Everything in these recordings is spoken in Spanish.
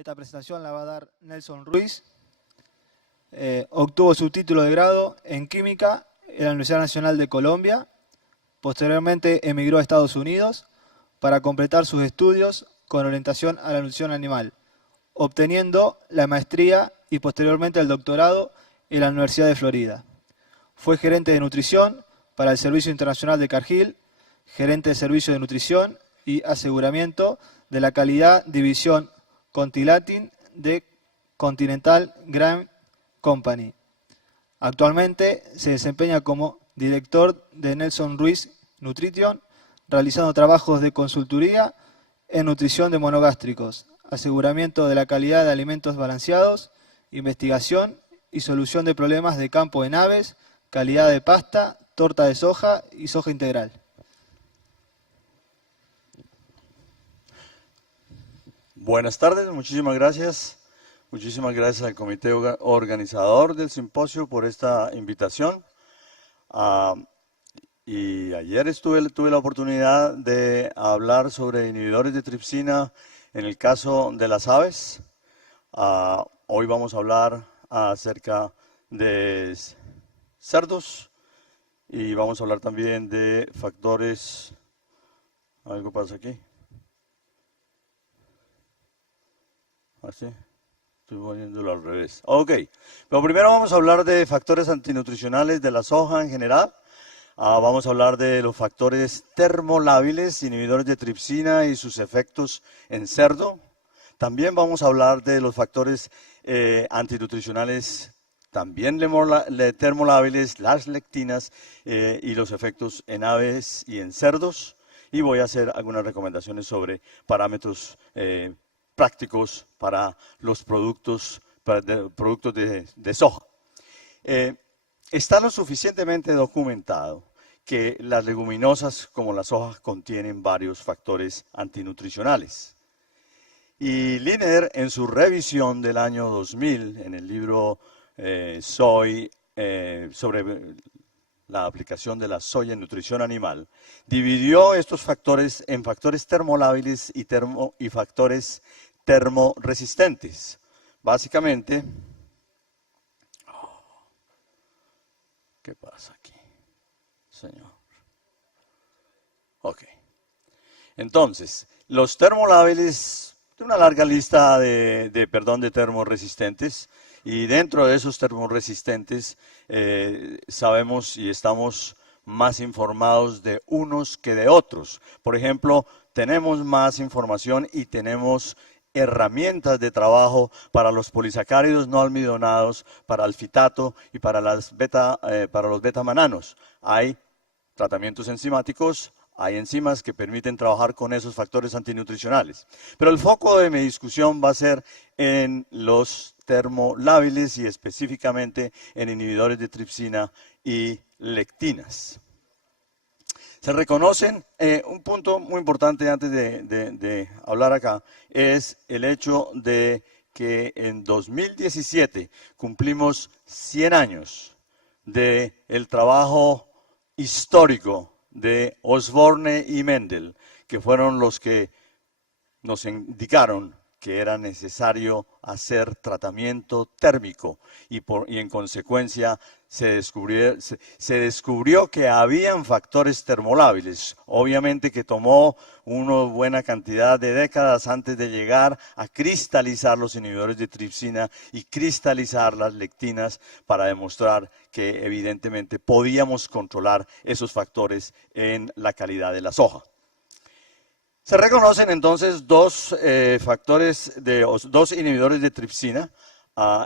Esta presentación la va a dar Nelson Ruiz. Obtuvo su título de grado en Química en la Universidad Nacional de Colombia. Posteriormente emigró a Estados Unidos para completar sus estudios con orientación a la nutrición animal, obteniendo la maestría y posteriormente el doctorado en la Universidad de Florida. Fue gerente de nutrición para el Servicio Internacional de Cargill, gerente de servicio de nutrición y aseguramiento de la calidad división Contilatin de Continental Grain Company. Actualmente se desempeña como director de Nelson Ruiz Nutrition, realizando trabajos de consultoría en nutrición de monogástricos, aseguramiento de la calidad de alimentos balanceados, investigación y solución de problemas de campo en aves, calidad de pasta, torta de soja y soja integral. Buenas tardes, muchísimas gracias. Muchísimas gracias al comité organizador del simposio por esta invitación. Y ayer tuve la oportunidad de hablar sobre inhibidores de tripsina en el caso de las aves. Hoy vamos a hablar acerca de cerdos y vamos a hablar también de factores. ¿Algo pasa aquí? Así. Estoy poniéndolo al revés. Ok, pero primero vamos a hablar de factores antinutricionales de la soja en general. Vamos a hablar de los factores termolábiles, inhibidores de tripsina y sus efectos en cerdo. También vamos a hablar de los factores antinutricionales, también termolábiles, las lectinas y los efectos en aves y en cerdos. Y voy a hacer algunas recomendaciones sobre parámetros prácticos para los productos, de soja. Está lo suficientemente documentado que las leguminosas como la soja contienen varios factores antinutricionales. Y Liner, en su revisión del año 2000, en el libro Soy, sobre la aplicación de la soya en nutrición animal, dividió estos factores en factores termolábiles y factores termoresistentes. Básicamente, ¿qué pasa aquí, señor? Ok. Entonces, los termolábiles, una larga lista de termoresistentes, y dentro de esos termoresistentes sabemos y estamos más informados de unos que de otros. Por ejemplo, tenemos más información y tenemos herramientas de trabajo para los polisacáridos no almidonados, para el fitato y para los betamananos. Hay tratamientos enzimáticos, hay enzimas que permiten trabajar con esos factores antinutricionales. Pero el foco de mi discusión va a ser en los termolábiles y específicamente en inhibidores de tripsina y lectinas. Se reconocen, un punto muy importante antes de hablar acá, es el hecho de que en 2017 cumplimos 100 años del trabajo histórico de Osborne y Mendel, que fueron los que nos indicaron que era necesario hacer tratamiento térmico y en consecuencia se descubrió que habían factores termolábiles. Obviamente que tomó una buena cantidad de décadas antes de llegar a cristalizar los inhibidores de tripsina y cristalizar las lectinas para demostrar que evidentemente podíamos controlar esos factores en la calidad de la soja. Se reconocen entonces dos inhibidores de tripsina,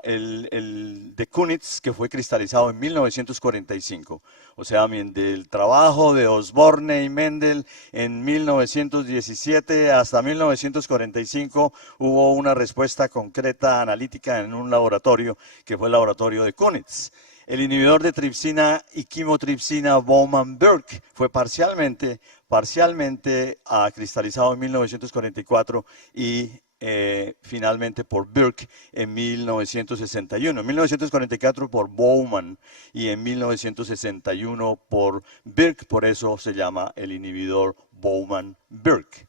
el de Kunitz, que fue cristalizado en 1945. O sea, del trabajo de Osborne y Mendel en 1917 hasta 1945 hubo una respuesta concreta analítica en un laboratorio, que fue el laboratorio de Kunitz. El inhibidor de tripsina y quimotripsina Bowman-Burke fue parcialmente cristalizado en 1944 y finalmente por Burke en 1961. En 1944 por Bowman y en 1961 por Burke, por eso se llama el inhibidor Bowman-Burke.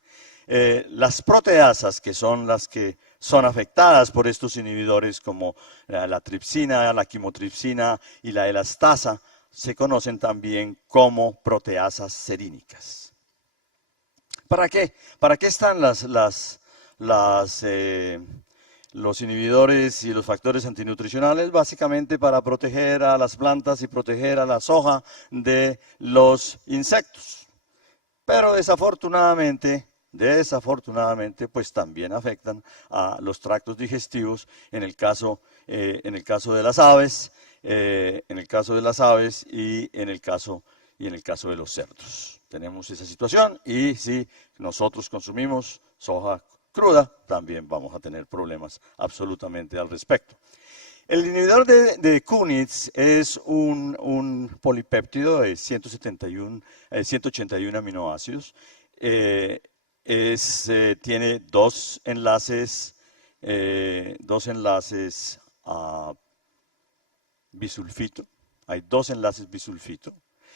Las proteasas, que son las que son afectadas por estos inhibidores como la tripsina, la quimotripsina y la elastasa, se conocen también como proteasas serínicas. ¿Para qué? ¿Para qué están los inhibidores y los factores antinutricionales? Básicamente para proteger a las plantas y proteger a la soja de los insectos. Pero desafortunadamente, pues también afectan a los tractos digestivos en el caso de las aves, y en el caso de los cerdos. Tenemos esa situación y si nosotros consumimos soja cruda, también vamos a tener problemas absolutamente al respecto. El inhibidor de Kunitz es un polipéptido de 181 aminoácidos. Tiene dos enlaces bisulfito. Hay dos enlaces bisulfito.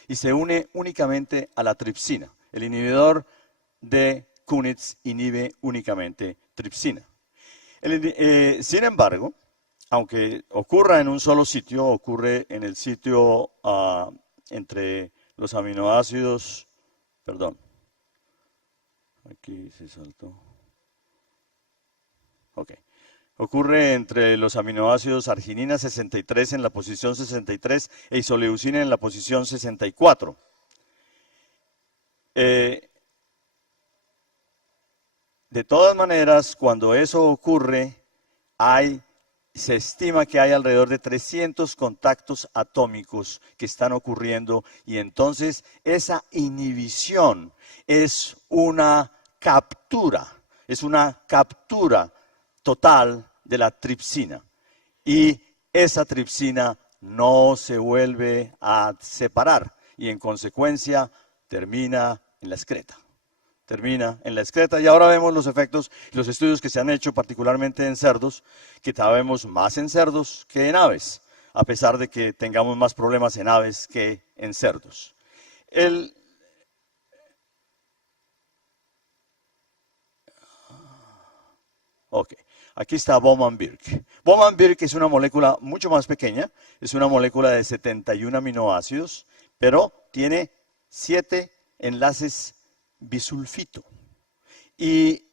Y se une únicamente a la tripsina. El inhibidor de Kunitz inhibe únicamente tripsina. Sin embargo, aunque ocurra en un solo sitio, ocurre en el sitio entre los aminoácidos, perdón, aquí se saltó, ok, ocurre entre los aminoácidos arginina 63 en la posición 63 e isoleucina en la posición 64. De todas maneras, cuando eso ocurre, se estima que hay alrededor de 300 contactos atómicos que están ocurriendo y entonces esa inhibición es una captura total de la tripsina y esa tripsina no se vuelve a separar y en consecuencia termina en la excreta. Y ahora vemos los efectos, los estudios que se han hecho particularmente en cerdos, que sabemos más en cerdos que en aves, a pesar de que tengamos más problemas en aves que en cerdos. Ok, aquí está Bowman-Birk. Bowman-Birk es una molécula mucho más pequeña, es una molécula de 71 aminoácidos, pero tiene 7 enlaces bisulfito. Y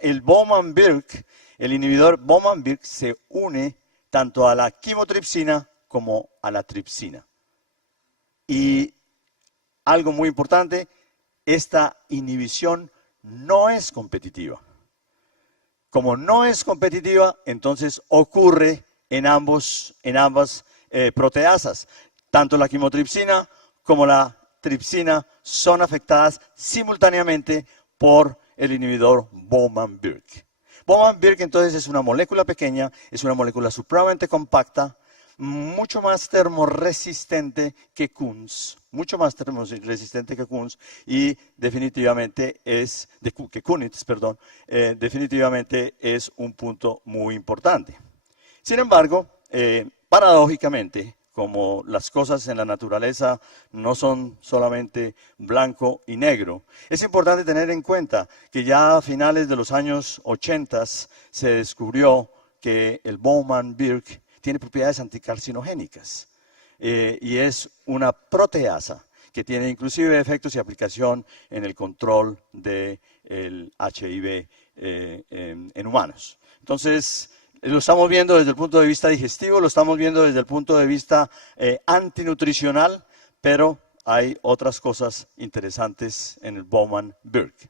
el Bowman-Birk, el inhibidor Bowman-Birk se une tanto a la quimotripsina como a la tripsina. Y algo muy importante, esta inhibición no es competitiva. Como no es competitiva, entonces ocurre en ambas proteasas. Tanto la quimotripsina como la tripsina son afectadas simultáneamente por el inhibidor Bowman-Birk. Bowman-Birk entonces es una molécula pequeña, es una molécula supremamente compacta, mucho más termorresistente que Kunz, y definitivamente que Kunitz, definitivamente es un punto muy importante. Sin embargo, paradójicamente, como las cosas en la naturaleza no son solamente blanco y negro, es importante tener en cuenta que ya a finales de los años 80 se descubrió que el Bowman-Birk tiene propiedades anticarcinogénicas y es una proteasa que tiene inclusive efectos y aplicación en el control del HIV en humanos. Entonces, lo estamos viendo desde el punto de vista digestivo, lo estamos viendo desde el punto de vista antinutricional, pero hay otras cosas interesantes en el Bowman-Birk.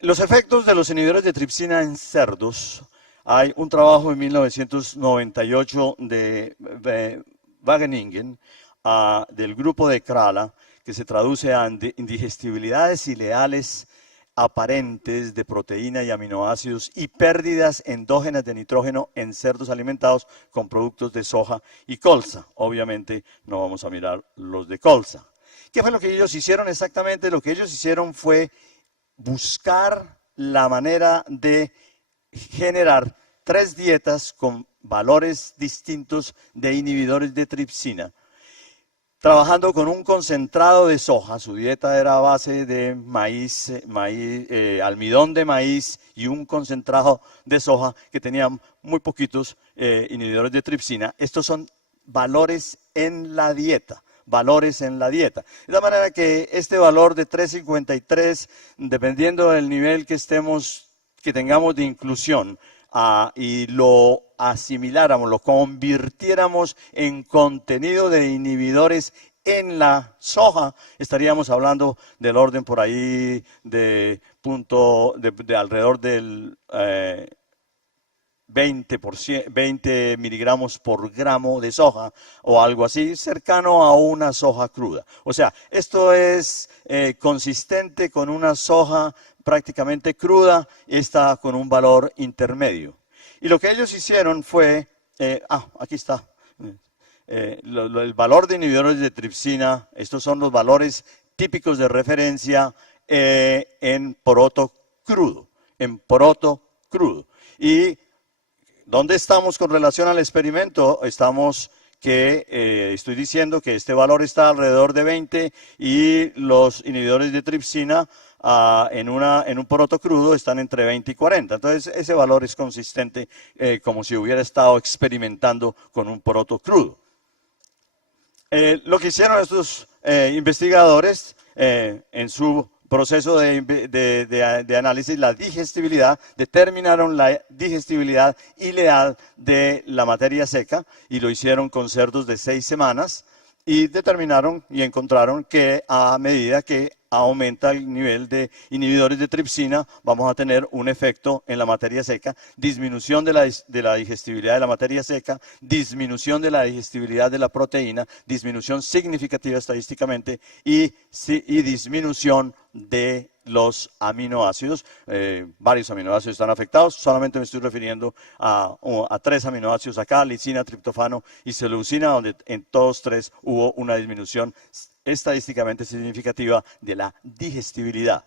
Los efectos de los inhibidores de tripsina en cerdos. Hay un trabajo en 1998 de Wageningen, del grupo de Krala, que se traduce a indigestibilidades ileales aparentes de proteína y aminoácidos y pérdidas endógenas de nitrógeno en cerdos alimentados con productos de soja y colza. Obviamente no vamos a mirar los de colza. ¿Qué fue lo que ellos hicieron exactamente? Lo que ellos hicieron fue buscar la manera de generar 3 dietas con valores distintos de inhibidores de tripsina trabajando con un concentrado de soja. Su dieta era a base de maíz, almidón de maíz y un concentrado de soja que tenía muy poquitos inhibidores de tripsina. Estos son valores en la dieta. Valores en la dieta. De la manera que este valor de 3.53, dependiendo del nivel que tengamos de inclusión, y lo asimiláramos, lo convirtiéramos en contenido de inhibidores en la soja, estaríamos hablando del orden por ahí de alrededor del 20 miligramos por gramo de soja o algo así, cercano a una soja cruda. O sea, esto es consistente con una soja prácticamente cruda, está con un valor intermedio. Y lo que ellos hicieron fue, aquí está, el valor de inhibidores de tripsina. Estos son los valores típicos de referencia en poroto crudo, Y ¿dónde estamos con relación al experimento? Estoy diciendo que este valor está alrededor de 20 y los inhibidores de tripsina en un poroto crudo están entre 20 y 40. Entonces, ese valor es consistente como si hubiera estado experimentando con un poroto crudo. Lo que hicieron estos investigadores en su proceso de análisis, la digestibilidad, determinaron la digestibilidad ileal de la materia seca y lo hicieron con cerdos de 6 semanas y determinaron y encontraron que a medida que aumenta el nivel de inhibidores de tripsina, vamos a tener un efecto en la materia seca, disminución de la digestibilidad de la materia seca, disminución de la digestibilidad de la proteína, disminución significativa estadísticamente y disminución de los aminoácidos. Varios aminoácidos están afectados, solamente me estoy refiriendo a 3 aminoácidos acá, lisina, triptofano y celeucina, donde en todos 3 hubo una disminución estadísticamente significativa de la digestibilidad.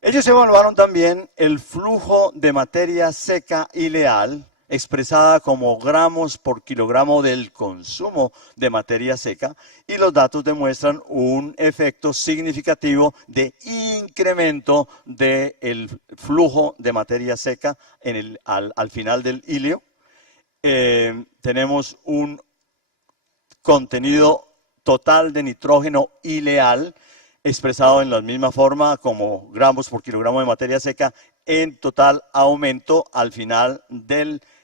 Ellos evaluaron también el flujo de materia seca ileal, expresada como gramos por kilogramo del consumo de materia seca, y los datos demuestran un efecto significativo de incremento del flujo de materia seca al final del ilio. Tenemos un contenido total de nitrógeno ileal, expresado en la misma forma como gramos por kilogramo de materia seca, en total aumento al final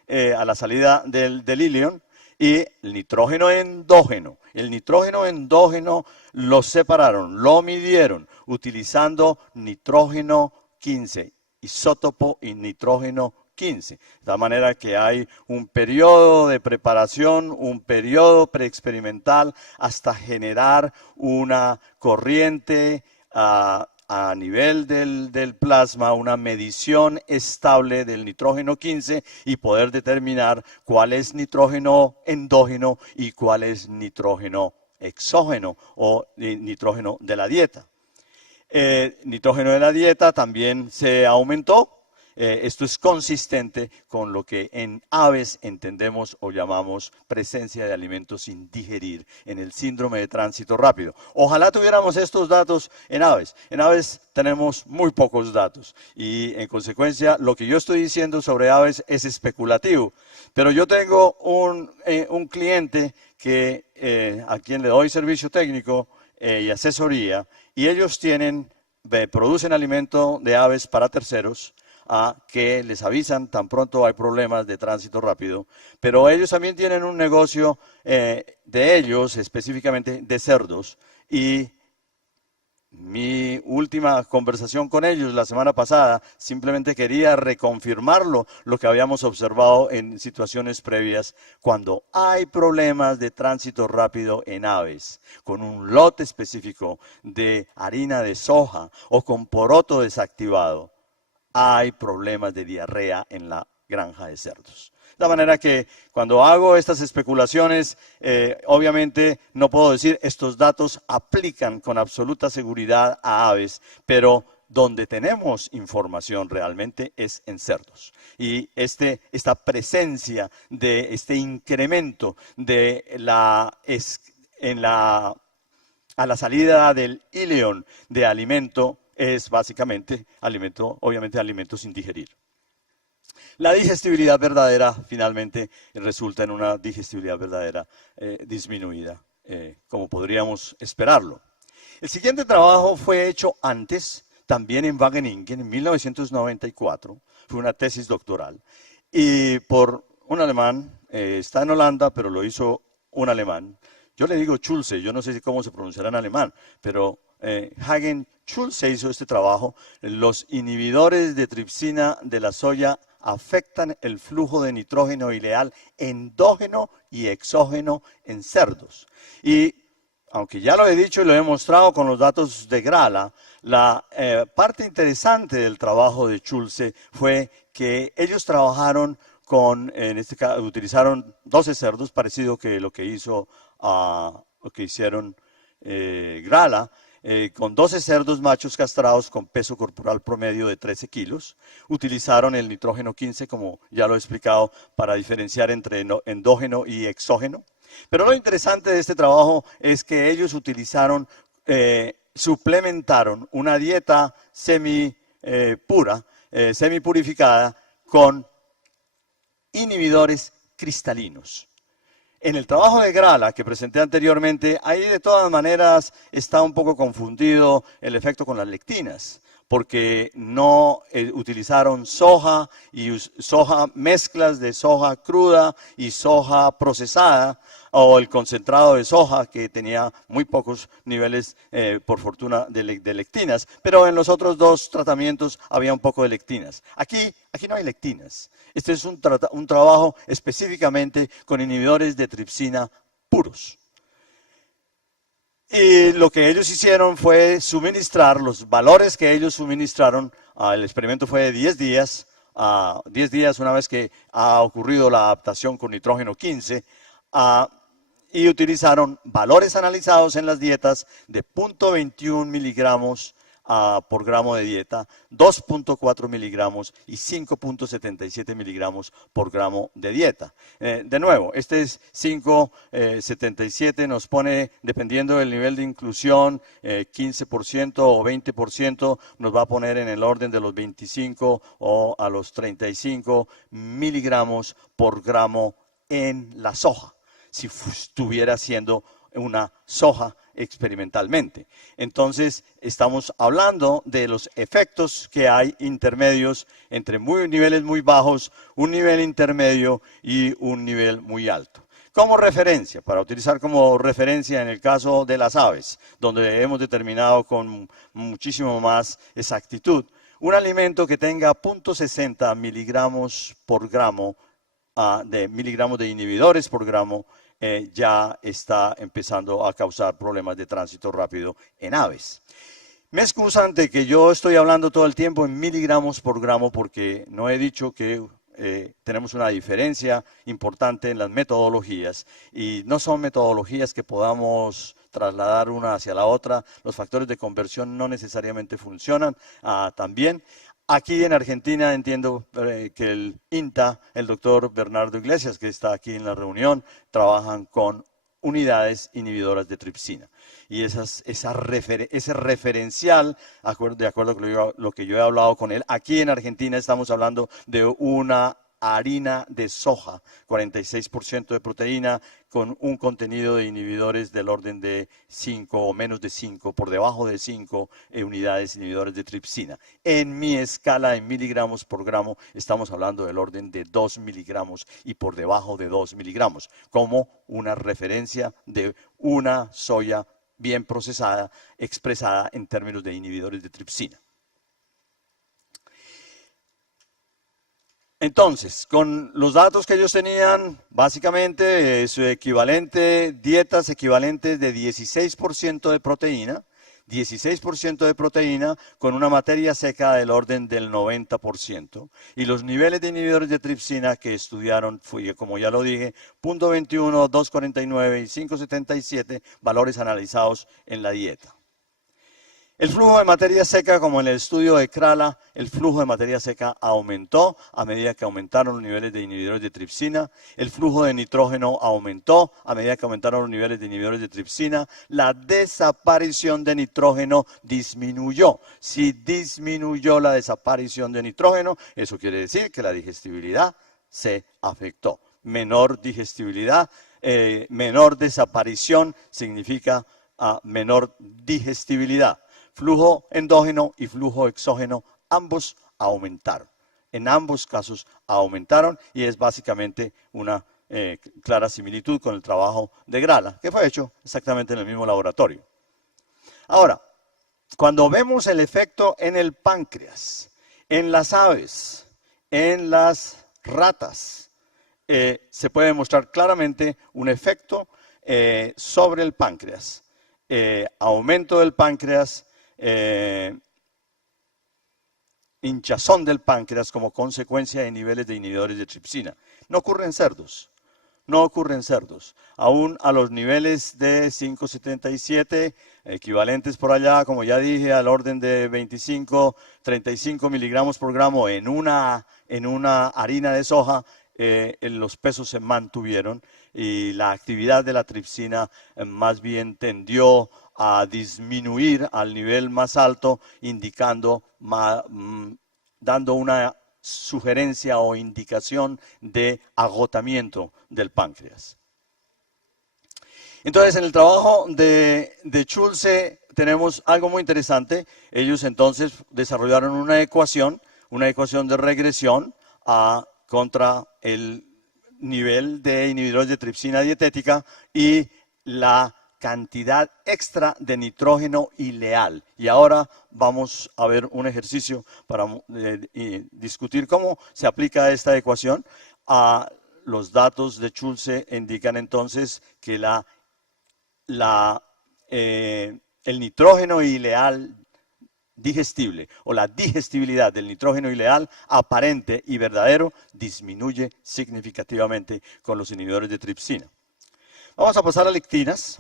a la salida del ilion. Y el nitrógeno endógeno. El nitrógeno endógeno lo separaron, lo midieron utilizando nitrógeno 15, isótopo y nitrógeno 15. De tal manera que hay un periodo de preparación, un periodo preexperimental hasta generar una corriente a nivel del plasma, una medición estable del nitrógeno 15 y poder determinar cuál es nitrógeno endógeno y cuál es nitrógeno exógeno o nitrógeno de la dieta. Nitrógeno de la dieta también se aumentó. Esto es consistente con lo que en aves entendemos o llamamos presencia de alimentos sin digerir en el síndrome de tránsito rápido. Ojalá tuviéramos estos datos en aves. En aves tenemos muy pocos datos y en consecuencia lo que yo estoy diciendo sobre aves es especulativo. Pero yo tengo un cliente a quien le doy servicio técnico y asesoría, y ellos producen alimento de aves para terceros, que les avisan tan pronto hay problemas de tránsito rápido, pero ellos también tienen un negocio de ellos, específicamente de cerdos, y mi última conversación con ellos la semana pasada simplemente quería reconfirmarlo, lo que habíamos observado en situaciones previas. Cuando hay problemas de tránsito rápido en aves, con un lote específico de harina de soja o con poroto desactivado, hay problemas de diarrea en la granja de cerdos. De manera que cuando hago estas especulaciones, obviamente no puedo decir estos datos aplican con absoluta seguridad a aves, pero donde tenemos información realmente es en cerdos. Y esta presencia de este incremento de a la salida del íleon de alimento es básicamente alimento, obviamente alimento sin digerir. La digestibilidad verdadera finalmente resulta en una digestibilidad verdadera disminuida, como podríamos esperarlo. El siguiente trabajo fue hecho antes, también en Wageningen, en 1994, fue una tesis doctoral, y por un alemán, está en Holanda, pero lo hizo un alemán. Yo le digo Schulze, yo no sé cómo se pronunciará en alemán, pero Hagen Schulze hizo este trabajo. Los inhibidores de tripsina de la soya afectan el flujo de nitrógeno ileal endógeno y exógeno en cerdos. Y aunque ya lo he dicho y lo he mostrado con los datos de Grala, la parte interesante del trabajo de Schulze fue que ellos trabajaron con, en este caso, utilizaron 12 cerdos, parecido que lo que hicieron Grala, con 12 cerdos machos castrados con peso corporal promedio de 13 kilos. Utilizaron el nitrógeno 15, como ya lo he explicado, para diferenciar entre endógeno y exógeno. Pero lo interesante de este trabajo es que ellos utilizaron, suplementaron una dieta semipurificada con inhibidores cristalinos. En el trabajo de Grala que presenté anteriormente, ahí de todas maneras está un poco confundido el efecto con las lectinas, porque no utilizaron soja y mezclas de soja cruda y soja procesada, o el concentrado de soja que tenía muy pocos niveles, por fortuna, de lectinas, pero en los otros dos tratamientos había un poco de lectinas. Aquí no hay lectinas. Este es un trabajo específicamente con inhibidores de tripsina puros. Y lo que ellos hicieron fue suministrar los valores que ellos suministraron. El experimento fue de 10 días. 10 días una vez que ha ocurrido la adaptación con nitrógeno 15. Y utilizaron valores analizados en las dietas de 0.21 miligramos por gramo de dieta, 2.4 miligramos y 5.77 miligramos por gramo de dieta. De nuevo, este es 5.77, nos pone, dependiendo del nivel de inclusión, 15% o 20%, nos va a poner en el orden de los 25 o a los 35 miligramos por gramo en la soja, si estuviera haciendo una soja experimentalmente. Entonces, estamos hablando de los efectos que hay intermedios entre niveles muy bajos, un nivel intermedio y un nivel muy alto. Como referencia, para utilizar como referencia en el caso de las aves, donde hemos determinado con muchísimo más exactitud, un alimento que tenga 0.60 miligramos por gramo miligramos de inhibidores por gramo, ya está empezando a causar problemas de tránsito rápido en aves. Me excusan de que yo estoy hablando todo el tiempo en miligramos por gramo porque no he dicho que tenemos una diferencia importante en las metodologías y no son metodologías que podamos trasladar una hacia la otra. Los factores de conversión no necesariamente funcionan también. Aquí en Argentina entiendo que el INTA, el doctor Bernardo Iglesias, que está aquí en la reunión, trabajan con unidades inhibidoras de tripsina. Y ese referencial, de acuerdo con lo que yo he hablado con él, aquí en Argentina estamos hablando de una harina de soja, 46% de proteína, con un contenido de inhibidores del orden de 5 o menos de 5, por debajo de 5 unidades inhibidores de tripsina. En mi escala en miligramos por gramo estamos hablando del orden de 2 miligramos y por debajo de 2 miligramos, como una referencia de una soya bien procesada, expresada en términos de inhibidores de tripsina. Entonces, con los datos que ellos tenían, básicamente su equivalente, dietas equivalentes de 16% de proteína, 16% de proteína con una materia seca del orden del 90%. Y los niveles de inhibidores de tripsina que estudiaron, como ya lo dije, 0.21, 2.49 y 5.77, valores analizados en la dieta. El flujo de materia seca, como en el estudio de Krala, el flujo de materia seca aumentó a medida que aumentaron los niveles de inhibidores de tripsina. El flujo de nitrógeno aumentó a medida que aumentaron los niveles de inhibidores de tripsina. La desaparición de nitrógeno disminuyó. Si disminuyó la desaparición de nitrógeno, eso quiere decir que la digestibilidad se afectó. Menor digestibilidad, menor desaparición significa menor digestibilidad. Flujo endógeno y flujo exógeno, ambos aumentaron. En ambos casos aumentaron y es básicamente una clara similitud con el trabajo de Grala, que fue hecho exactamente en el mismo laboratorio. Ahora, cuando vemos el efecto en el páncreas, en las aves, en las ratas, se puede demostrar claramente un efecto sobre el páncreas. Aumento del páncreas, hinchazón del páncreas como consecuencia de niveles de inhibidores de tripsina. No ocurre en cerdos, no ocurre en cerdos. Aún a los niveles de 5,77, equivalentes por allá, como ya dije, al orden de 25, 35 miligramos por gramo en una harina de soja, los pesos se mantuvieron y la actividad de la tripsina más bien tendió a disminuir al nivel más alto, indicando, dando una sugerencia o indicación de agotamiento del páncreas. Entonces, en el trabajo de Schulze tenemos algo muy interesante. Ellos entonces desarrollaron una ecuación de regresión contra el nivel de inhibidores de tripsina dietética y la cantidad extra de nitrógeno ileal. Y ahora vamos a ver un ejercicio para discutir cómo se aplica esta ecuación. Los datos de Schulze indican entonces que el nitrógeno ileal digestible o la digestibilidad del nitrógeno ileal aparente y verdadero disminuye significativamente con los inhibidores de tripsina. Vamos a pasar a lectinas.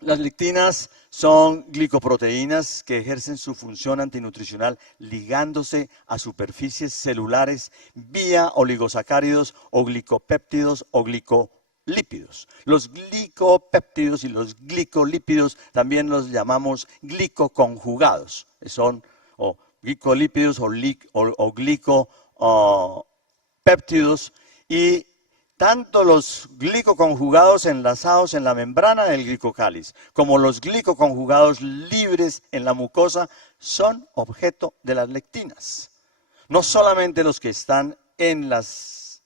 Las lectinas son glicoproteínas que ejercen su función antinutricional ligándose a superficies celulares vía oligosacáridos o glicopéptidos o glicolípidos. Los glicopéptidos y los glicolípidos también los llamamos glicoconjugados. Son glicolípidos o glicopéptidos y tanto los glicoconjugados enlazados en la membrana del glicocáliz como los glicoconjugados libres en la mucosa son objeto de las lectinas. No solamente los que están en las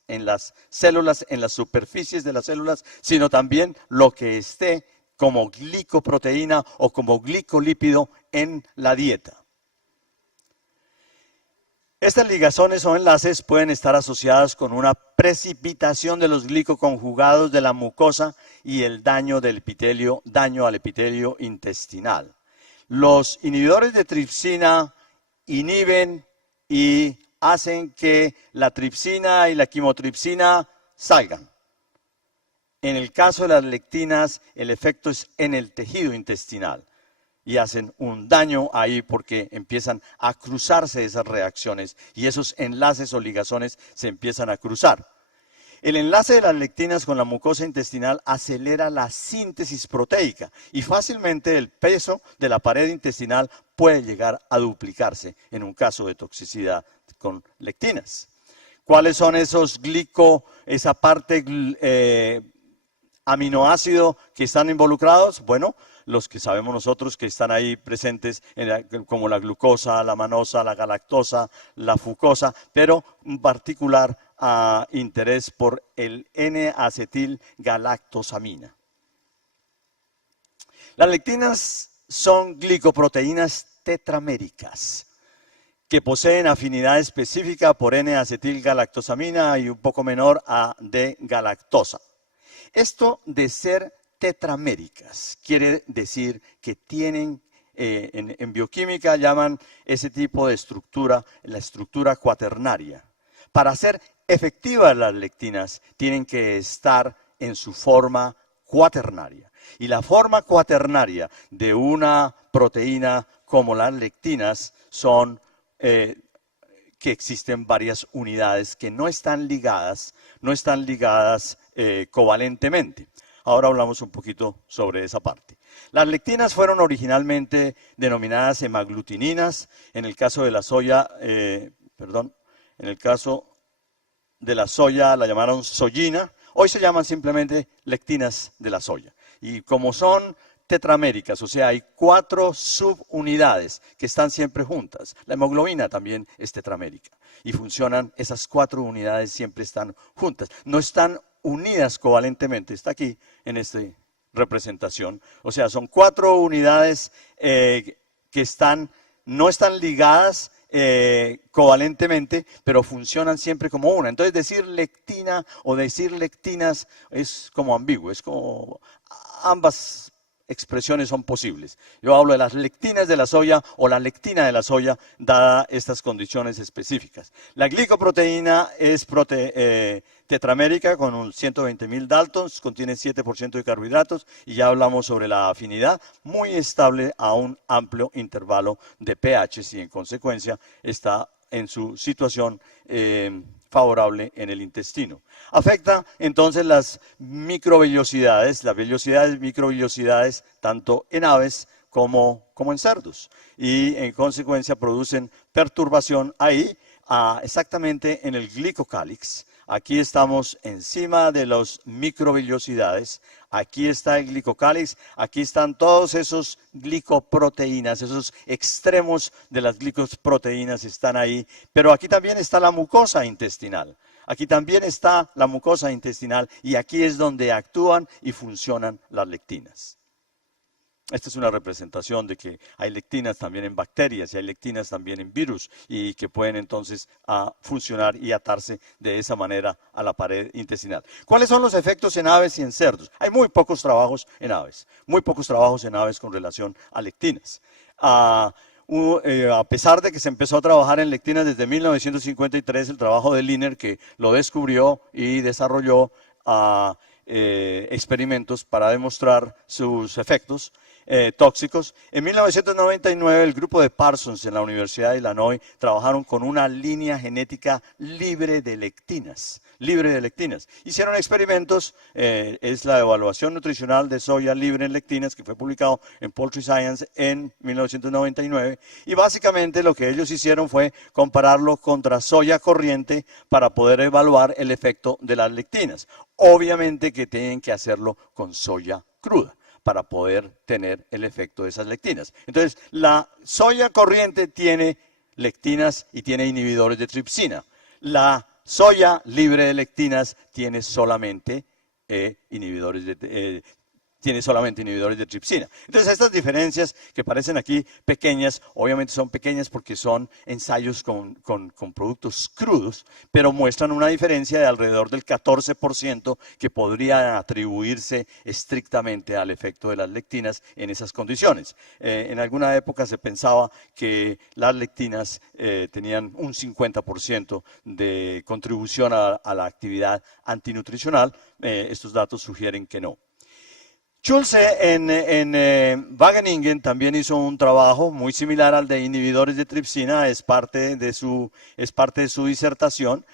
células, en las superficies de las células, sino también lo que esté como glicoproteína o como glicolípido en la dieta. Estas ligazones o enlaces pueden estar asociadas con una precipitación de los glicoconjugados de la mucosa y el daño al epitelio intestinal. Los inhibidores de tripsina inhiben y hacen que la tripsina y la quimotripsina salgan. En el caso de las lectinas, el efecto es en el tejido intestinal. Y hacen un daño ahí porque empiezan a cruzarse esas reacciones y esos enlaces o ligazones se empiezan a cruzar. El enlace de las lectinas con la mucosa intestinal acelera la síntesis proteica y fácilmente el peso de la pared intestinal puede llegar a duplicarse en un caso de toxicidad con lectinas. ¿Cuáles son esa parte aminoácido que están involucrados? Bueno, los que sabemos nosotros que están ahí presentes, como la glucosa, la manosa, la galactosa, la fucosa, pero un particular interés por el N-acetilgalactosamina. Las lectinas son glicoproteínas tetraméricas que poseen afinidad específica por N-acetilgalactosamina y un poco menor de galactosa. Esto de ser tetraméricas quiere decir que tienen, en bioquímica llaman ese tipo de estructura, la estructura cuaternaria. Para ser efectivas las lectinas tienen que estar en su forma cuaternaria. Y la forma cuaternaria de una proteína como las lectinas son que existen varias unidades que no están ligadas covalentemente. Ahora hablamos un poquito sobre esa parte. Las lectinas fueron originalmente denominadas hemaglutininas. En el caso de la soya, en el caso de la soya la llamaron soyina. Hoy se llaman simplemente lectinas de la soya. Y como son tetraméricas, o sea, hay 4 subunidades que están siempre juntas. La hemoglobina también es tetramérica y funcionan, esas 4 unidades siempre están juntas. No están unidas covalentemente, está aquí en esta representación. O sea, son 4 unidades que no están ligadas covalentemente, pero funcionan siempre como una. Entonces decir lectina o decir lectinas es como ambiguo, es como ambas expresiones son posibles. Yo hablo de las lectinas de la soya o la lectina de la soya, dada estas condiciones específicas. La glicoproteína es tetramérica con 120.000 Daltons, contiene 7% de carbohidratos y ya hablamos sobre la afinidad, muy estable a un amplio intervalo de pH y en consecuencia está en su situación favorable en el intestino. Afecta entonces las microvellosidades, las microvellosidades tanto en aves como en cerdos y en consecuencia producen perturbación ahí exactamente en el glicocálix. Aquí estamos encima de las microvellosidades, aquí está el glicocálix, aquí están todos esos glicoproteínas, esos extremos de las glicoproteínas están ahí, pero aquí también está la mucosa intestinal. Aquí también está la mucosa intestinal y aquí es donde actúan y funcionan las lectinas. Esta es una representación de que hay lectinas también en bacterias y hay lectinas también en virus y que pueden entonces funcionar y atarse de esa manera a la pared intestinal. ¿Cuáles son los efectos en aves y en cerdos? Hay muy pocos trabajos en aves con relación a lectinas. A pesar de que se empezó a trabajar en lectinas desde 1953, el trabajo de Liner que lo descubrió y desarrolló experimentos para demostrar sus efectos tóxicos. En 1999 el grupo de Parsons en la Universidad de Illinois trabajaron con una línea genética libre de lectinas. Hicieron experimentos, es la evaluación nutricional de soya libre en lectinas que fue publicado en Poultry Science en 1999 y básicamente lo que ellos hicieron fue compararlo contra soya corriente para poder evaluar el efecto de las lectinas. Obviamente que tienen que hacerlo con soya cruda para poder tener el efecto de esas lectinas. Entonces, la soya corriente tiene lectinas y tiene inhibidores de tripsina. La soya libre de lectinas tiene solamente inhibidores de tripsina. Entonces, estas diferencias que parecen aquí pequeñas, obviamente son pequeñas porque son ensayos con productos crudos, pero muestran una diferencia de alrededor del 14% que podría atribuirse estrictamente al efecto de las lectinas en esas condiciones. En alguna época se pensaba que las lectinas tenían un 50% de contribución a la actividad antinutricional. Estos datos sugieren que no. Schulze en Wageningen también hizo un trabajo muy similar al de inhibidores de tripsina, es parte de su disertación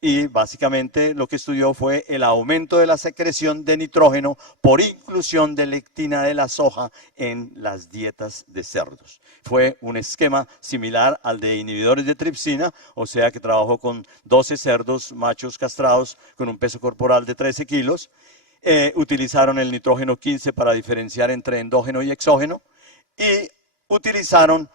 y básicamente lo que estudió fue el aumento de la secreción de nitrógeno por inclusión de lectina de la soja en las dietas de cerdos. Fue un esquema similar al de inhibidores de tripsina, o sea que trabajó con 12 cerdos machos castrados con un peso corporal de 13 kilos. Utilizaron el nitrógeno 15 para diferenciar entre endógeno y exógeno y utilizaron,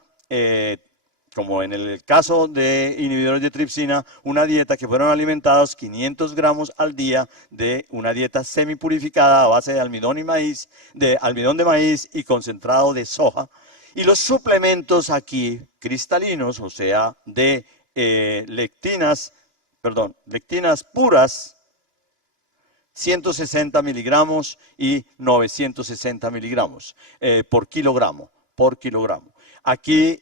como en el caso de inhibidores de tripsina, una dieta que fueron alimentados 500 gramos al día de una dieta semipurificada a base de almidón de maíz y concentrado de soja. Y los suplementos aquí cristalinos, o sea, de lectinas puras, 160 miligramos y 960 miligramos por kilogramo. Aquí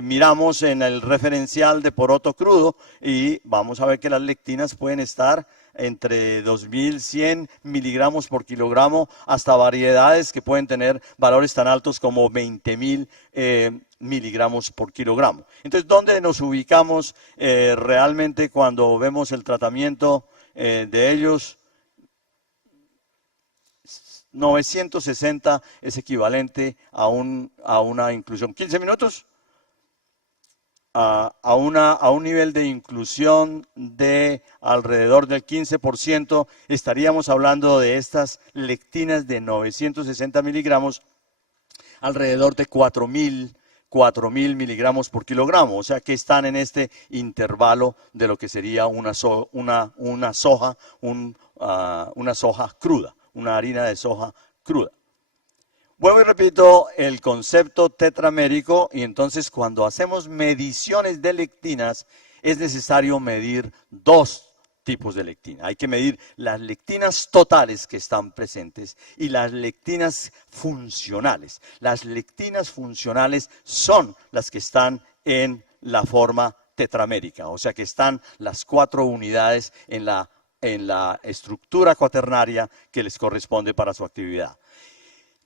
miramos en el referencial de poroto crudo y vamos a ver que las lectinas pueden estar entre 2.100 miligramos por kilogramo hasta variedades que pueden tener valores tan altos como 20.000 miligramos por kilogramo. Entonces, ¿dónde nos ubicamos realmente cuando vemos el tratamiento de ellos? 960 es equivalente a una inclusión. 15 minutos. A un nivel de inclusión de alrededor del 15%, estaríamos hablando de estas lectinas de 960 miligramos, alrededor de 4.000 miligramos por kilogramo, o sea que están en este intervalo de lo que sería una soja cruda, una harina de soja cruda. Vuelvo y repito el concepto tetramérico, y entonces cuando hacemos mediciones de lectinas es necesario medir dos tipos de lectina. Hay que medir las lectinas totales que están presentes y las lectinas funcionales. Las lectinas funcionales son las que están en la forma tetramérica, o sea que están las 4 unidades en la estructura cuaternaria que les corresponde para su actividad.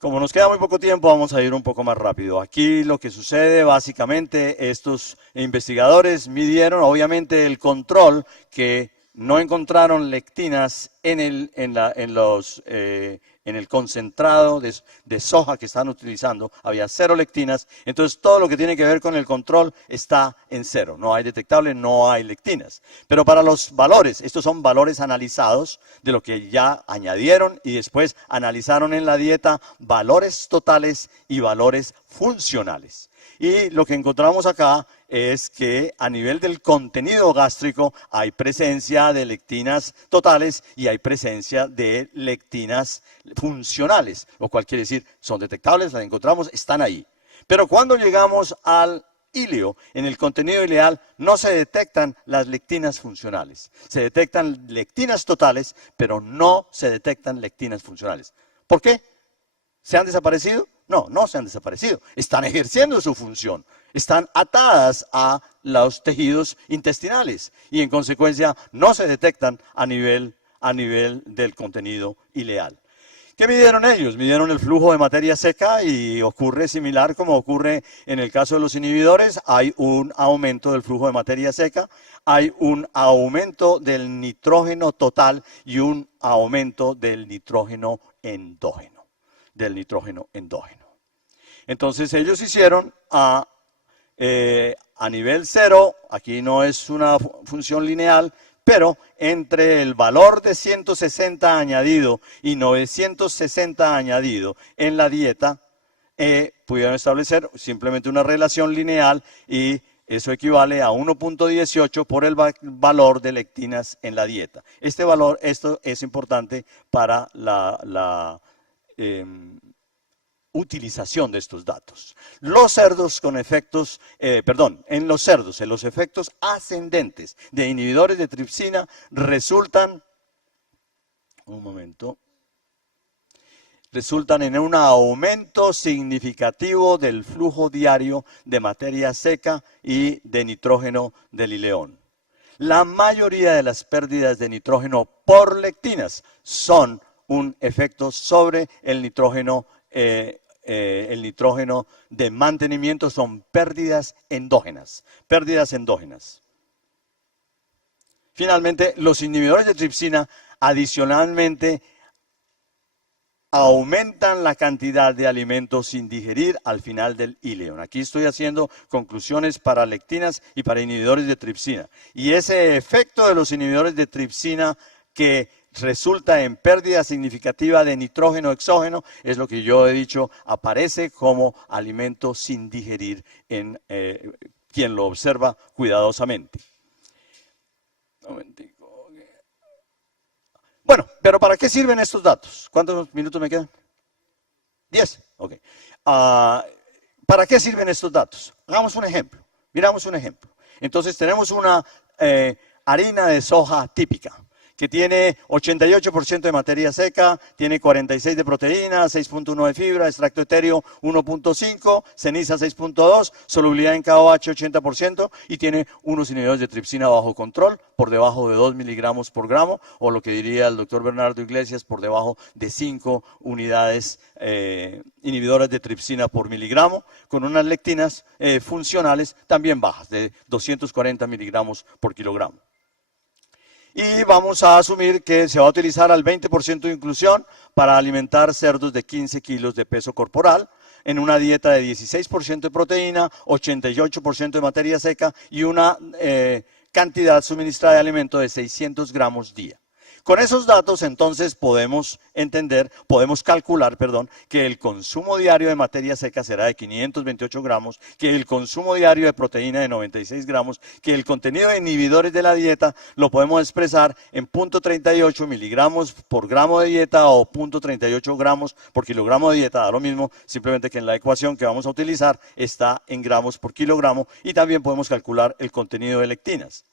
Como nos queda muy poco tiempo, vamos a ir un poco más rápido. Aquí lo que sucede, básicamente, estos investigadores midieron, obviamente, el control, que no encontraron lectinas en el concentrado de soja que están utilizando. Había 0 lectinas, entonces todo lo que tiene que ver con el control está en 0. No hay detectable, no hay lectinas. Pero para los valores, estos son valores analizados de lo que ya añadieron y después analizaron en la dieta valores totales y valores funcionales. Y lo que encontramos acá es que a nivel del contenido gástrico hay presencia de lectinas totales y hay presencia de lectinas funcionales, lo cual quiere decir son detectables, las encontramos, están ahí. Pero cuando llegamos al ileo, en el contenido ileal no se detectan las lectinas funcionales. Se detectan lectinas totales, pero no se detectan lectinas funcionales. ¿Por qué? ¿Se han desaparecido? No, no se han desaparecido. Están ejerciendo su función. Están atadas a los tejidos intestinales y en consecuencia no se detectan a nivel del contenido ileal. ¿Qué midieron ellos? Midieron el flujo de materia seca y ocurre similar como ocurre en el caso de los inhibidores. Hay un aumento del flujo de materia seca, hay un aumento del nitrógeno total y un aumento del nitrógeno endógeno. Entonces ellos hicieron a nivel 0, aquí no es una función lineal, pero entre el valor de 160 añadido y 960 añadido en la dieta, pudieron establecer simplemente una relación lineal y eso equivale a 1.18 por el valor de lectinas en la dieta. Esto es importante para la utilización de estos datos. Los cerdos con efectos, en los efectos ascendentes de inhibidores de tripsina resultan en un aumento significativo del flujo diario de materia seca y de nitrógeno del ileón. La mayoría de las pérdidas de nitrógeno por lectinas son un efecto sobre el nitrógeno de mantenimiento, son pérdidas endógenas. Finalmente, los inhibidores de tripsina adicionalmente aumentan la cantidad de alimentos sin digerir al final del ileón. Aquí estoy haciendo conclusiones para lectinas y para inhibidores de tripsina. Y ese efecto de los inhibidores de tripsina que resulta en pérdida significativa de nitrógeno exógeno, es lo que yo he dicho, aparece como alimento sin digerir en quien lo observa cuidadosamente. Bueno, pero ¿para qué sirven estos datos? ¿Cuántos minutos me quedan? 10. Ok. ¿Para qué sirven estos datos? Hagamos un ejemplo. Miramos un ejemplo. Entonces tenemos una harina de soja típica que tiene 88% de materia seca, tiene 46 de proteína, 6.1 de fibra, extracto etéreo 1.5, ceniza 6.2, solubilidad en KOH 80% y tiene unos inhibidores de tripsina bajo control, por debajo de 2 miligramos por gramo, o lo que diría el doctor Bernardo Iglesias, por debajo de 5 unidades inhibidoras de tripsina por miligramo, con unas lectinas funcionales también bajas, de 240 miligramos por kilogramo. Y vamos a asumir que se va a utilizar al 20% de inclusión para alimentar cerdos de 15 kilos de peso corporal, en una dieta de 16% de proteína, 88% de materia seca y una cantidad suministrada de alimento de 600 gramos día. Con esos datos, entonces, podemos calcular, que el consumo diario de materia seca será de 528 gramos, que el consumo diario de proteína de 96 gramos, que el contenido de inhibidores de la dieta lo podemos expresar en 0.38 miligramos por gramo de dieta o 0.38 gramos por kilogramo de dieta, da lo mismo, simplemente que en la ecuación que vamos a utilizar está en gramos por kilogramo, y también podemos calcular el contenido de lectinas.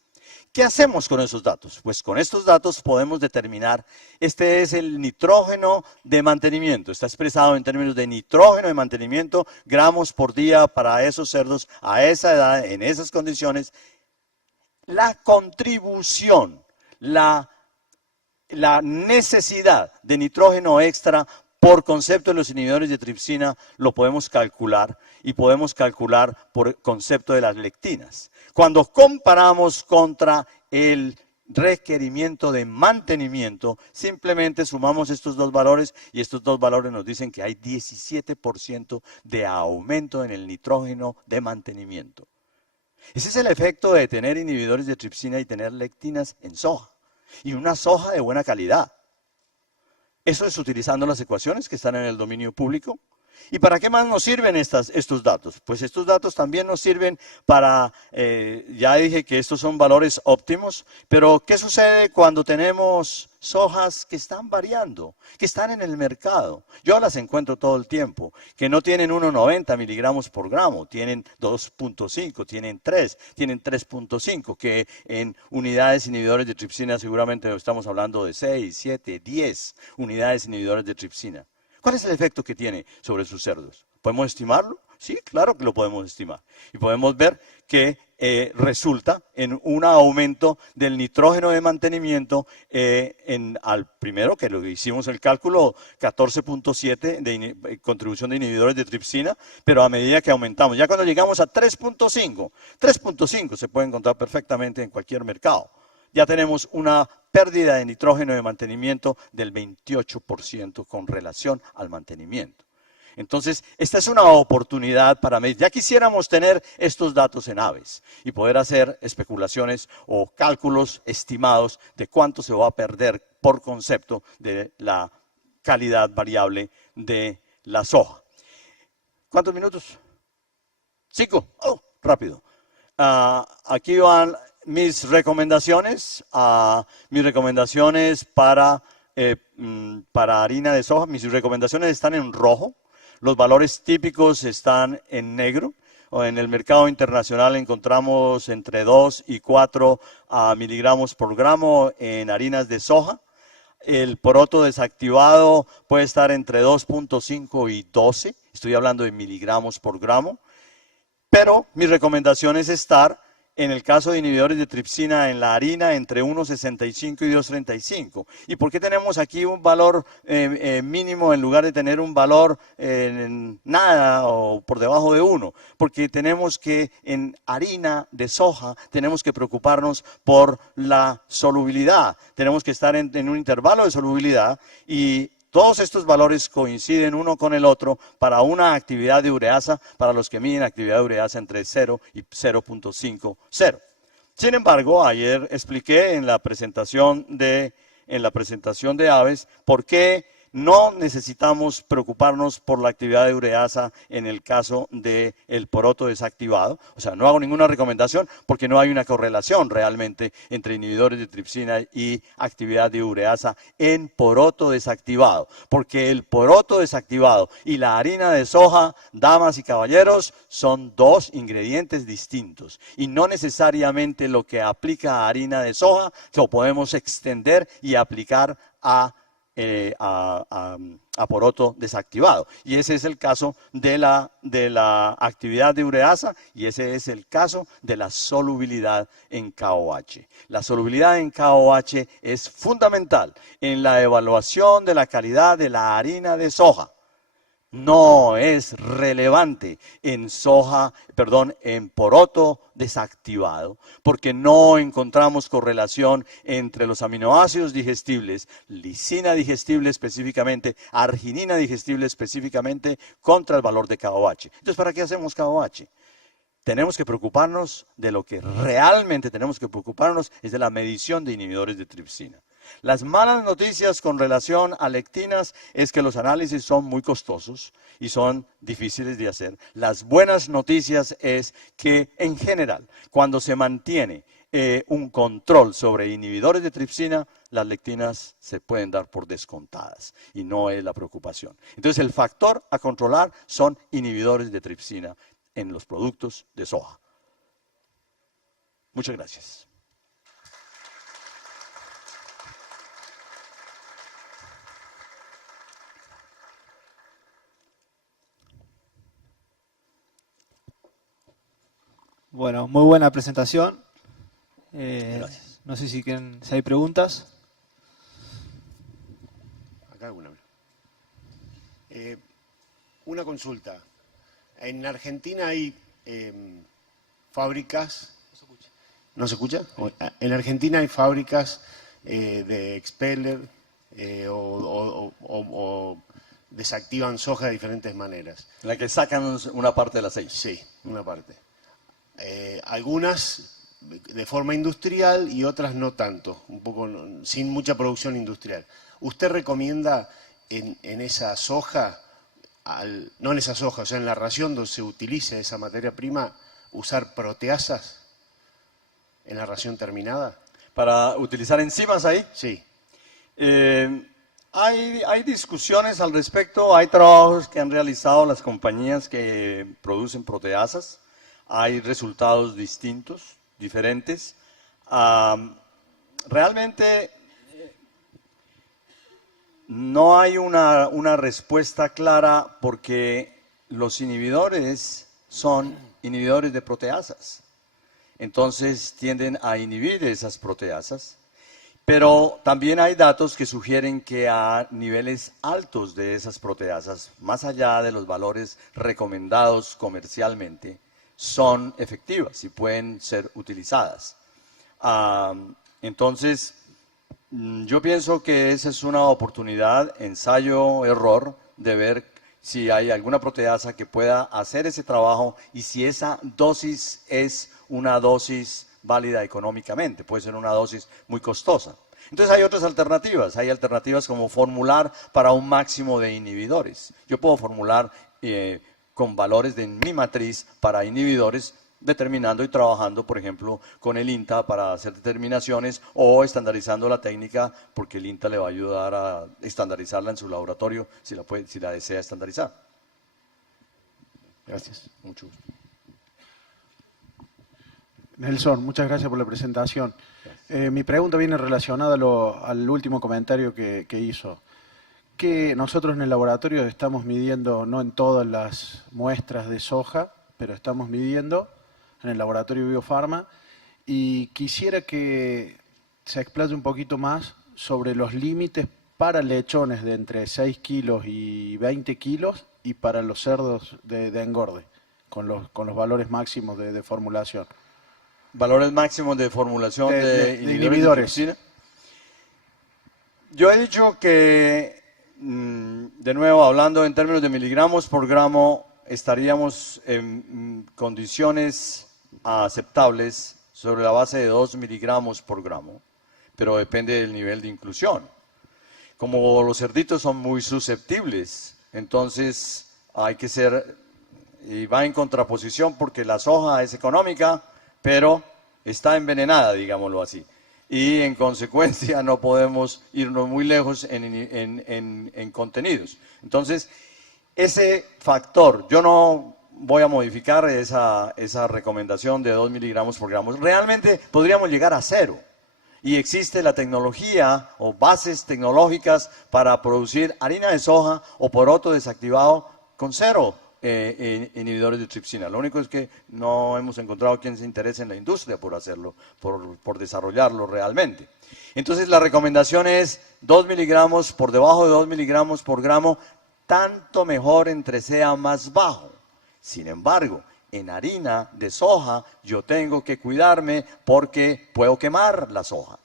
¿Qué hacemos con esos datos? Pues con estos datos podemos determinar, este es el nitrógeno de mantenimiento, está expresado en términos de nitrógeno de mantenimiento, gramos por día para esos cerdos a esa edad, en esas condiciones. La contribución, la necesidad de nitrógeno extra por concepto de los inhibidores de tripsina lo podemos calcular, y podemos calcular por concepto de las lectinas. Cuando comparamos contra el requerimiento de mantenimiento, simplemente sumamos estos dos valores, y estos dos valores nos dicen que hay 17% de aumento en el nitrógeno de mantenimiento. Ese es el efecto de tener inhibidores de tripsina y tener lectinas en soja, y una soja de buena calidad. Eso es utilizando las ecuaciones que están en el dominio público. ¿Y para qué más nos sirven estos datos? Pues estos datos también nos sirven para, ya dije que estos son valores óptimos, pero ¿qué sucede cuando tenemos sojas que están variando, que están en el mercado? Yo las encuentro todo el tiempo, que no tienen 1,90 miligramos por gramo, tienen 2.5, tienen 3, tienen 3.5, que en unidades inhibidores de tripsina seguramente estamos hablando de 6, 7, 10 unidades inhibidores de tripsina. ¿Cuál es el efecto que tiene sobre sus cerdos? ¿Podemos estimarlo? Sí, claro que lo podemos estimar. Y podemos ver que resulta en un aumento del nitrógeno de mantenimiento al primero, que lo hicimos el cálculo, 14.7 de contribución de inhibidores de tripsina, pero a medida que aumentamos, ya cuando llegamos a 3.5 se puede encontrar perfectamente en cualquier mercado. Ya tenemos una pérdida de nitrógeno de mantenimiento del 28% con relación al mantenimiento. Entonces, esta es una oportunidad para medir. Ya quisiéramos tener estos datos en aves y poder hacer especulaciones o cálculos estimados de cuánto se va a perder por concepto de la calidad variable de la soja. ¿Cuántos minutos? 5. Oh, rápido. Aquí van mis recomendaciones para harina de soja. Mis recomendaciones están en rojo, los valores típicos están en negro. En el mercado internacional encontramos entre 2 y 4 miligramos por gramo en harinas de soja. El poroto desactivado puede estar entre 2.5 y 12, estoy hablando de miligramos por gramo. Pero mi recomendación es estar, en el caso de inhibidores de tripsina en la harina, entre 1.65 y 2.35. ¿Y por qué tenemos aquí un valor mínimo en lugar de tener un valor nada o por debajo de 1? Porque tenemos que, en harina de soja, tenemos que preocuparnos por la solubilidad. Tenemos que estar en un intervalo de solubilidad, y todos estos valores coinciden uno con el otro para una actividad de ureasa, para los que miden actividad de ureasa entre 0 y 0.50. Sin embargo, ayer expliqué en la presentación de aves por qué No necesitamos preocuparnos por la actividad de ureasa en el caso del poroto desactivado. O sea, no hago ninguna recomendación porque no hay una correlación realmente entre inhibidores de tripsina y actividad de ureasa en poroto desactivado. Porque el poroto desactivado y la harina de soja, damas y caballeros, son dos ingredientes distintos. Y no necesariamente lo que aplica a harina de soja lo podemos extender y aplicar a poroto desactivado. Y ese es el caso de la actividad de ureasa y ese es el caso de la solubilidad en KOH. La solubilidad en KOH es fundamental en la evaluación de la calidad de la harina de soja. No es relevante en en poroto desactivado, porque no encontramos correlación entre los aminoácidos digestibles, lisina digestible específicamente, arginina digestible específicamente, contra el valor de KOH. Entonces, ¿para qué hacemos KOH? Tenemos que preocuparnos de lo que realmente tenemos que preocuparnos, es de la medición de inhibidores de tripsina. Las malas noticias con relación a lectinas es que los análisis son muy costosos y son difíciles de hacer. Las buenas noticias es que en general, cuando se mantiene un control sobre inhibidores de tripsina, las lectinas se pueden dar por descontadas y no es la preocupación. Entonces el factor a controlar son inhibidores de tripsina en los productos de soja. Muchas gracias. Bueno, muy buena presentación. Gracias. No sé si hay preguntas. Acá alguna. Una consulta. En Argentina hay fábricas. ¿No se escucha? En Argentina hay fábricas de expeller o desactivan soja de diferentes maneras. En la que sacan una parte del aceite. Sí, una parte. Algunas de forma industrial y otras no tanto, un poco sin mucha producción industrial. ¿Usted recomienda en esa soja, no en esa soja, o sea, en la ración donde se utilice esa materia prima, usar proteasas en la ración terminada? ¿Para utilizar enzimas ahí? Sí. Hay discusiones al respecto, hay trabajos que han realizado las compañías que producen proteasas. Hay resultados distintos, diferentes. Realmente no hay una respuesta clara porque los inhibidores son inhibidores de proteasas. Entonces tienden a inhibir esas proteasas. Pero también hay datos que sugieren que a niveles altos de esas proteasas, más allá de los valores recomendados comercialmente, son efectivas y pueden ser utilizadas. Entonces, yo pienso que esa es una oportunidad, ensayo-error, de ver si hay alguna proteasa que pueda hacer ese trabajo y si esa dosis es una dosis válida económicamente, puede ser una dosis muy costosa. Entonces hay otras alternativas como formular para un máximo de inhibidores. Yo puedo formular con valores de mi matriz para inhibidores, determinando y trabajando, por ejemplo, con el INTA para hacer determinaciones o estandarizando la técnica, porque el INTA le va a ayudar a estandarizarla en su laboratorio si la desea estandarizar. Gracias. Mucho gusto. Nelson, muchas gracias por la presentación. Mi pregunta viene relacionada al último comentario que hizo. Que nosotros en el laboratorio estamos midiendo, no en todas las muestras de soja, pero estamos midiendo en el laboratorio Biofarma, y quisiera que se explaye un poquito más sobre los límites para lechones de entre 6 kilos y 20 kilos y para los cerdos de engorde, con los valores máximos de formulación. Valores máximos de formulación de inhibidores. Yo he dicho que, de nuevo, hablando en términos de miligramos por gramo, estaríamos en condiciones aceptables sobre la base de 2 miligramos por gramo, pero depende del nivel de inclusión. Como los cerditos son muy susceptibles, entonces hay que ser, y va en contraposición porque la soja es económica, pero está envenenada, digámoslo así. Y en consecuencia no podemos irnos muy lejos en contenidos. Entonces, ese factor, yo no voy a modificar esa recomendación de 2 miligramos por gramo. Realmente podríamos llegar a 0. Y existe la tecnología o bases tecnológicas para producir harina de soja o poroto desactivado con 0 inhibidores de tripsina. Lo único es que no hemos encontrado quien se interese en la industria por hacerlo, por desarrollarlo realmente. Entonces la recomendación es 2 miligramos, por debajo de 2 miligramos por gramo, tanto mejor entre sea más bajo. Sin embargo, en harina de soja yo tengo que cuidarme porque puedo quemar la soja.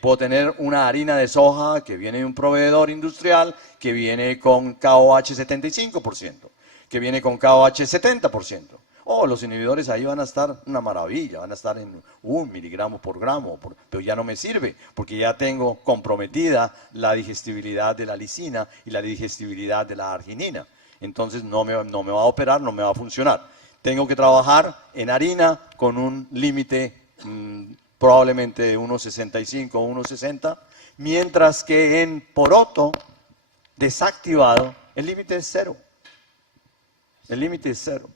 Puedo tener una harina de soja que viene de un proveedor industrial que viene con KOH 75%, que viene con KOH 70%. Los inhibidores ahí van a estar una maravilla, van a estar en 1 miligramo por gramo, pero ya no me sirve porque ya tengo comprometida la digestibilidad de la lisina y la digestibilidad de la arginina. Entonces no me va a operar, no me va a funcionar. Tengo que trabajar en harina con un límite probablemente de 1,65 o 1,60, mientras que en poroto desactivado el límite es 0. El límite es 0.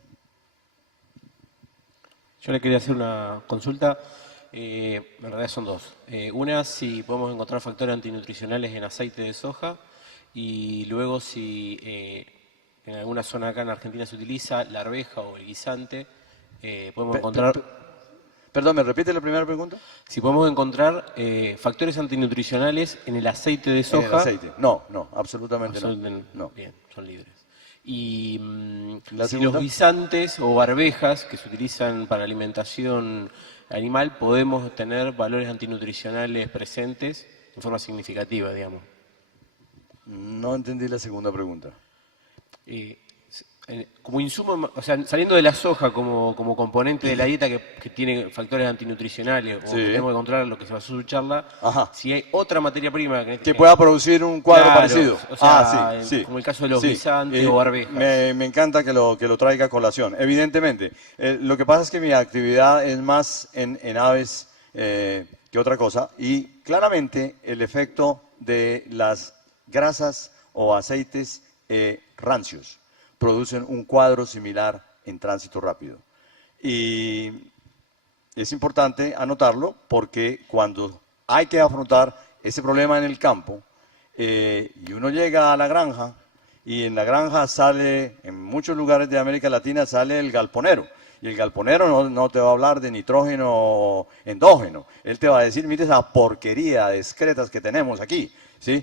Yo le quería hacer una consulta, en realidad son dos. Una, si podemos encontrar factores antinutricionales en aceite de soja, y luego si en alguna zona acá en Argentina se utiliza la arveja o el guisante, podemos encontrar... Perdón, ¿me repite la primera pregunta? Si podemos encontrar factores antinutricionales en el aceite de soja... En el aceite. No, absolutamente no. No. Bien, son libres. Y ¿La si segunda? los guisantes o arvejas que se utilizan para alimentación animal, podemos tener valores antinutricionales presentes en forma significativa, digamos. No entendí la segunda pregunta. Como insumo, o sea, saliendo de la soja como componente de la dieta que tiene factores antinutricionales, o Sí. que tenemos que encontrar lo que se basó su charla, Ajá. si hay otra materia prima Que pueda producir un cuadro Claro, parecido. o sea, sí. como el caso de los Sí. guisantes o arvejas. Me encanta que lo traiga a colación. Evidentemente, lo que pasa es que mi actividad es más en aves que otra cosa, y claramente el efecto de las grasas o aceites rancios producen un cuadro similar en tránsito rápido. Y es importante anotarlo porque cuando hay que afrontar ese problema en el campo y uno llega a la granja y en la granja sale, en muchos lugares de América Latina sale el galponero. Y el galponero no te va a hablar de nitrógeno o endógeno. Él te va a decir, mire esa porquería de excretas que tenemos aquí, ¿sí?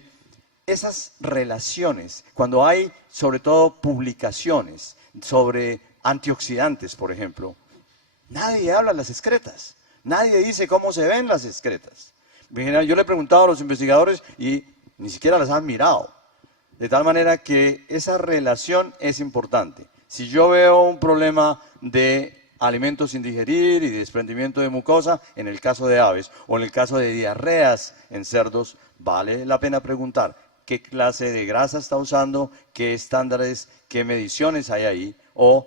Esas relaciones, cuando hay sobre todo publicaciones sobre antioxidantes, por ejemplo, nadie habla de las excretas, nadie dice cómo se ven las excretas. Yo le he preguntado a los investigadores y ni siquiera las han mirado. De tal manera que esa relación es importante. Si yo veo un problema de alimentos sin digerir y desprendimiento de mucosa, en el caso de aves, o en el caso de diarreas en cerdos, vale la pena preguntar qué clase de grasa está usando, qué estándares, qué mediciones hay ahí, o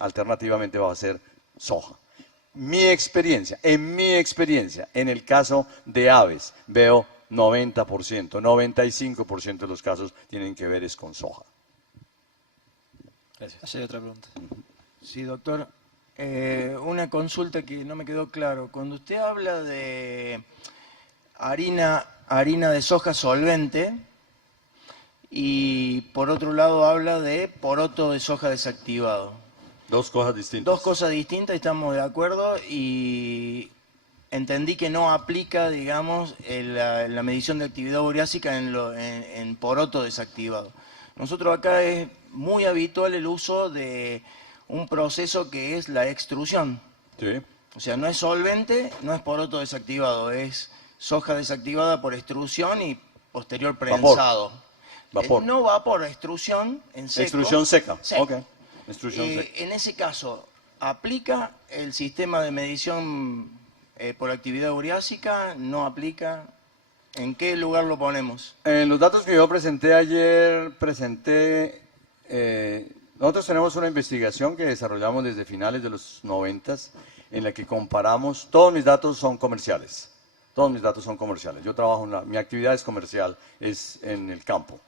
alternativamente va a ser soja. En mi experiencia, en el caso de aves, veo 90%, 95% de los casos tienen que ver es con soja. Gracias. Hay otra pregunta. Sí, doctor. Una consulta que no me quedó claro. Cuando usted habla de harina de soja solvente y por otro lado habla de poroto de soja desactivado. Dos cosas distintas. Dos cosas distintas, estamos de acuerdo, y entendí que no aplica, digamos, la medición de actividad ureásica en poroto desactivado. Nosotros acá es muy habitual el uso de un proceso que es la extrusión. Sí. O sea, no es solvente, no es poroto desactivado, es soja desactivada por extrusión y posterior prensado. Vapor. No vapor, extrusión en seco. Extrusión seca. Seco. Ok. Extrusión seca. En ese caso, ¿aplica el sistema de medición por actividad ureásica? ¿No aplica? ¿En qué lugar lo ponemos? En los datos que yo presenté ayer, nosotros tenemos una investigación que desarrollamos desde finales de los 90 en la que comparamos, todos mis datos son comerciales. Todos mis datos son comerciales. Yo trabajo, mi actividad es comercial, es en el campo.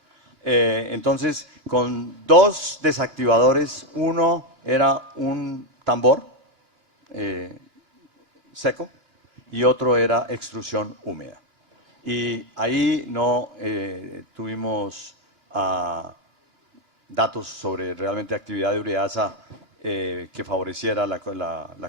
Entonces, con dos desactivadores, uno era un tambor seco y otro era extrusión húmeda. Y ahí no tuvimos datos sobre realmente actividad de ureasa que favoreciera la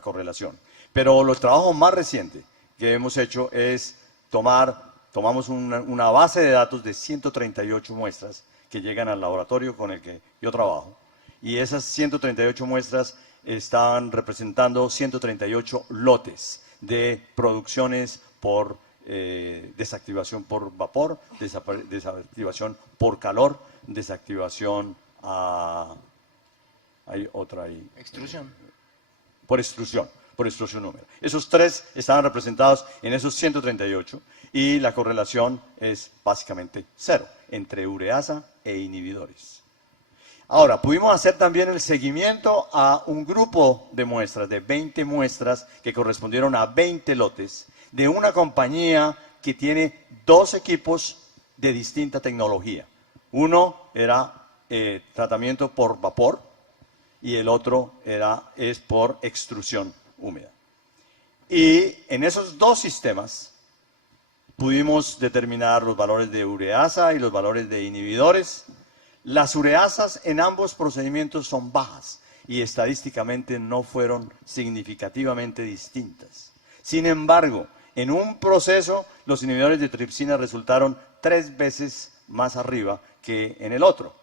correlación. Pero los trabajos más recientes que hemos hecho es tomamos una base de datos de 138 muestras que llegan al laboratorio con el que yo trabajo. Y esas 138 muestras están representando 138 lotes de producciones por desactivación por vapor, desactivación por calor, desactivación hay otra ahí. Extrusión. Por extrusión húmeda. Esos tres estaban representados en esos 138 y la correlación es básicamente cero entre ureasa e inhibidores. Ahora, pudimos hacer también el seguimiento a un grupo de muestras, de 20 muestras que correspondieron a 20 lotes de una compañía que tiene dos equipos de distinta tecnología. Uno era tratamiento por vapor y el otro es por extrusión húmeda. Y en esos dos sistemas pudimos determinar los valores de ureasa y los valores de inhibidores. Las ureasas en ambos procedimientos son bajas y estadísticamente no fueron significativamente distintas. Sin embargo, en un proceso los inhibidores de tripsina resultaron 3 veces más arriba que en el otro.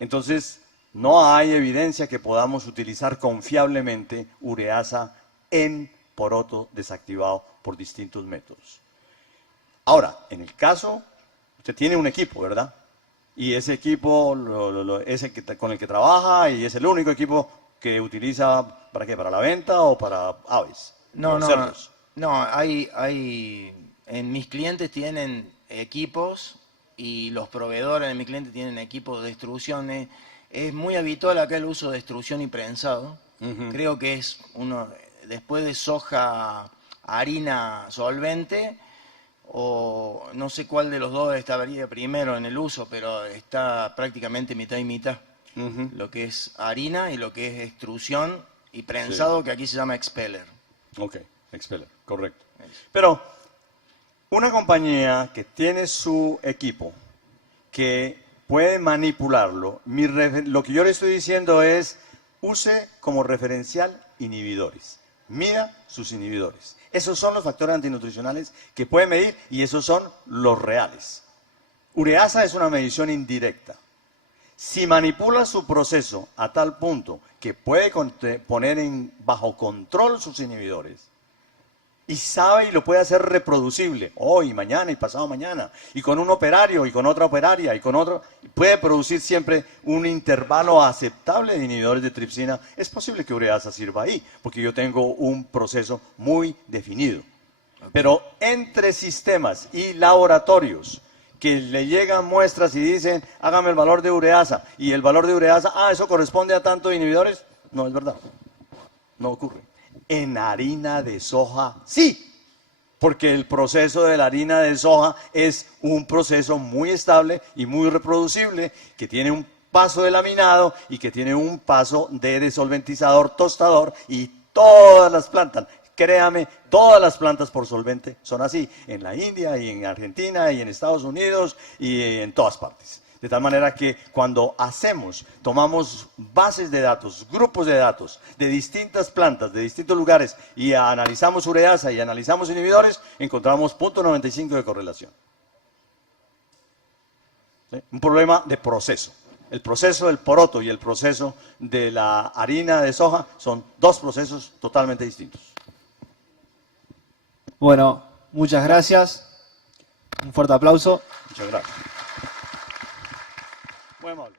Entonces, no hay evidencia que podamos utilizar confiablemente ureasa en poroto desactivado por distintos métodos. Ahora, en el caso, usted tiene un equipo, ¿verdad? Y ese equipo es el con el que trabaja y es el único equipo que utiliza, ¿para qué? ¿Para la venta o para aves? No, cerdos. en mis clientes tienen equipos y los proveedores de mis clientes tienen equipos de extrusión. Es muy habitual acá el uso de extrusión y prensado. Creo que es después de soja, harina solvente, o no sé cuál de los dos estaría primero en el uso, pero está prácticamente mitad y mitad. Lo que es harina y lo que es extrusión y prensado, sí, que aquí se llama expeller. Ok, expeller, correcto. Pero una compañía que tiene su equipo, que puede manipularlo, lo que yo le estoy diciendo es, use como referencial inhibidores, mida sus inhibidores. Esos son los factores antinutricionales que puede medir y esos son los reales. Ureasa es una medición indirecta. Si manipula su proceso a tal punto que puede poner bajo control sus inhibidores y sabe y lo puede hacer reproducible hoy, mañana y pasado mañana, y con un operario y con otra operaria y con otro, puede producir siempre un intervalo aceptable de inhibidores de tripsina, es posible que ureasa sirva ahí, porque yo tengo un proceso muy definido. Pero entre sistemas y laboratorios que le llegan muestras y dicen, hágame el valor de ureasa, y el valor de ureasa, eso corresponde a tanto de inhibidores, no es verdad, no ocurre. En harina de soja, sí, porque el proceso de la harina de soja es un proceso muy estable y muy reproducible, que tiene un paso de laminado y que tiene un paso de desolventizador, tostador, y todas las plantas, créame, todas las plantas por solvente son así, en la India y en Argentina y en Estados Unidos y en todas partes. De tal manera que cuando tomamos bases de datos, grupos de datos de distintas plantas, de distintos lugares y analizamos ureasa y analizamos inhibidores, encontramos 0.95 de correlación. ¿Sí? Un problema de proceso. El proceso del poroto y el proceso de la harina de soja son dos procesos totalmente distintos. Bueno, muchas gracias. Un fuerte aplauso. Muchas gracias. Muy amable.